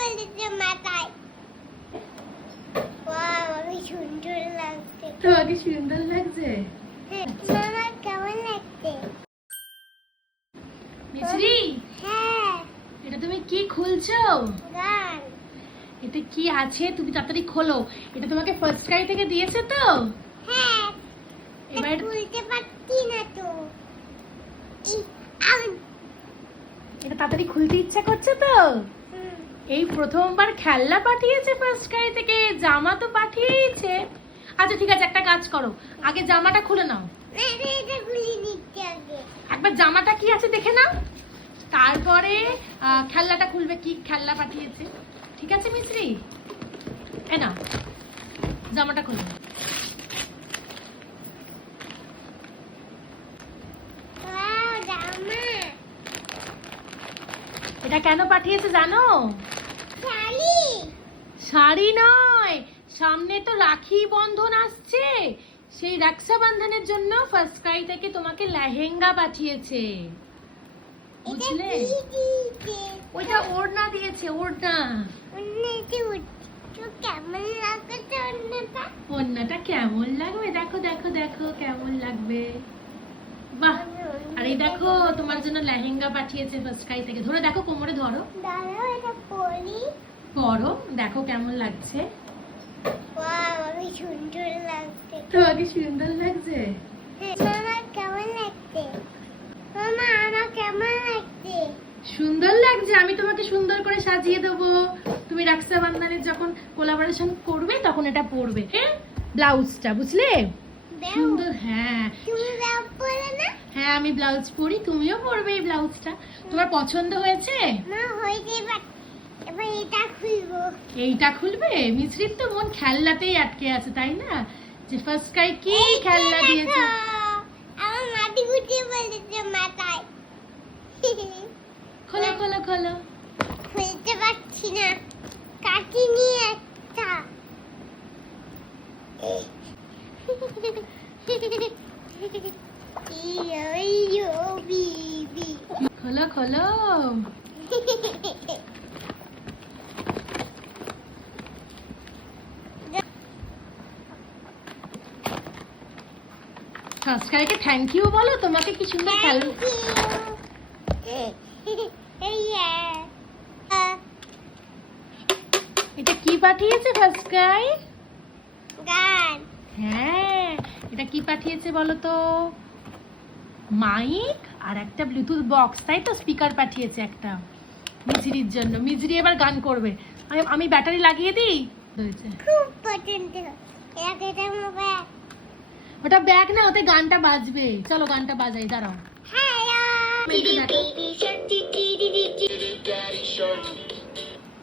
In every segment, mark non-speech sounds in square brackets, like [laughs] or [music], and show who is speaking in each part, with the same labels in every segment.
Speaker 1: বলেছে মাথায়। সুন্দর লাগছে।
Speaker 2: তোমাকে সুন্দর লাগছে?
Speaker 1: মামা কেমন লাগছে?
Speaker 2: মিছরি
Speaker 1: হ্যাঁ।
Speaker 2: এটা তুমি কি খুলছো?
Speaker 1: গান।
Speaker 2: এটা কি আছে? তুমি তাড়াতাড়ি খোলো। এটা তোমাকে ফার্স্ট ক্রাই থেকে দিয়েছে তো?
Speaker 1: হ্যাঁ।
Speaker 2: এবার
Speaker 1: খুলতে পারছি না তো।
Speaker 2: এটা তাড়াতাড়ি খুলতে ইচ্ছা করছে তো? এই প্রথমবার খেলনা পাঠিয়েছে ফার্স্ট ক্রাই থেকে, জামা তো পাঠিয়েছে আচ্ছা ঠিক আছে, একটা কাজ করো। আগে জামাটা খুলে নাও। একবার জামাটা কি আছে দেখে নাও। তারপরে খেলনাটা খুলবে, কি খেলনা পাঠিয়েছে। ঠিক আছে মিশ্রি এ না জামাটা খুলবে
Speaker 1: ওয়াও জামা
Speaker 2: এটা কেন পাঠিয়েছে জানো? শাড়ি। নয় সামনে তো রাখি বন্ধন আসছে। সেই রক্ষাবন্ধনের জন্য ফার্স্ট ক্রাই থেকে তোমাকে লেহেঙ্গা পাঠিয়েছে। বুঝলে? ওইটা ওড়না দিয়েছে ওড়না। ওড়নাটা কেমন লাগবে? দেখো দেখো দেখো কেমন লাগবে। বাহ! আর এই দেখো তোমার জন্য লেহেঙ্গা পাঠিয়েছে ফার্স্ট ক্রাই থেকে। ধরে দেখো কোমরে ধরো।
Speaker 1: পরি।
Speaker 2: পরো দেখো কেমন লাগছে। তোমাকে সুন্দর লাগছে? সুন্দর লাগছে আমি তোমাকে সুন্দর করে সাজিয়ে দেবো। তুমি রক্ষাবন্ধনের যখন কোলাবোরেশন করবে তখন এটা পরবে হ্যাঁ? ব্লাউজটা বুঝলে? সুন্দর হ্যাঁ। হ্যাঁ আমি ব্লাউজ পরি তুমিও পরবে এই ব্লাউজটা। তোমার পছন্দ হয়েছে?
Speaker 1: মা হয়েছে এবার এবার এটা খুলবো।
Speaker 2: এইটা খুলবে? মিশ্রির তো মন খেলনাতেই আটকে আছে তাই না? যে ফার্স্ট কাই কি খেলনা দিয়েছে?
Speaker 1: আমার মাটি গুটিয়ে বলেছে মাথায়।
Speaker 2: খোলো খোলো খোলো।
Speaker 1: খুলতে পারছি না। কাটি নিয়ে একটা। [laughs]
Speaker 2: খোলো খোলো। ফার্স্ট থ্যাংক ইউ বলো তোমাকে কি সুন্দর খেল এটা কি পাঠিয়েছে ফার্স্ট
Speaker 1: গান।
Speaker 2: হ্যাঁ এটা কি পাঠিয়েছে বলো তো? মাইক আর একটা ব্লুটুথ বক্স তাই তো স্পিকার পাঠিয়েছে একটা। মিজরির জন্য। মিজরি এবার গান করবে। আমি আমি ব্যাটারি লাগিয়ে দিই?
Speaker 1: খুব পছন্দ।
Speaker 2: ওটা ব্যাগ না ওতে গানটা বাজবে। চলো গানটা বাজাই দাঁড়াও।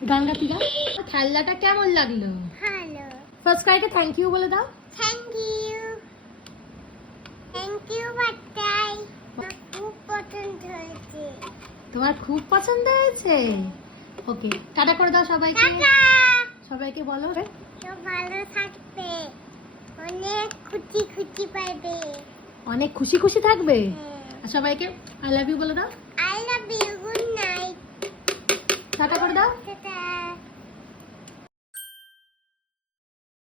Speaker 2: গান গাতি গাও খেলনাটা কেমন লাগল? ফার্স্ট কাইকে থ্যাংক ইউ বলে দাও।
Speaker 1: থ্যাংক ইউ থ্যাংক ইউ হয়েছে
Speaker 2: তোমার খুব পছন্দ হয়েছে। ওকে টাটা করে দাও সবাইকে। সবাইকে বলো।
Speaker 1: ভালো থাকবে। অনেক খুশি খুশি পাবে
Speaker 2: অনেক খুশি খুশি থাকবে?
Speaker 1: হ্যাঁ।
Speaker 2: আর সবাইকে আই লাভ ইউ বলে দাও।
Speaker 1: I love you good night
Speaker 2: tata করে দাও।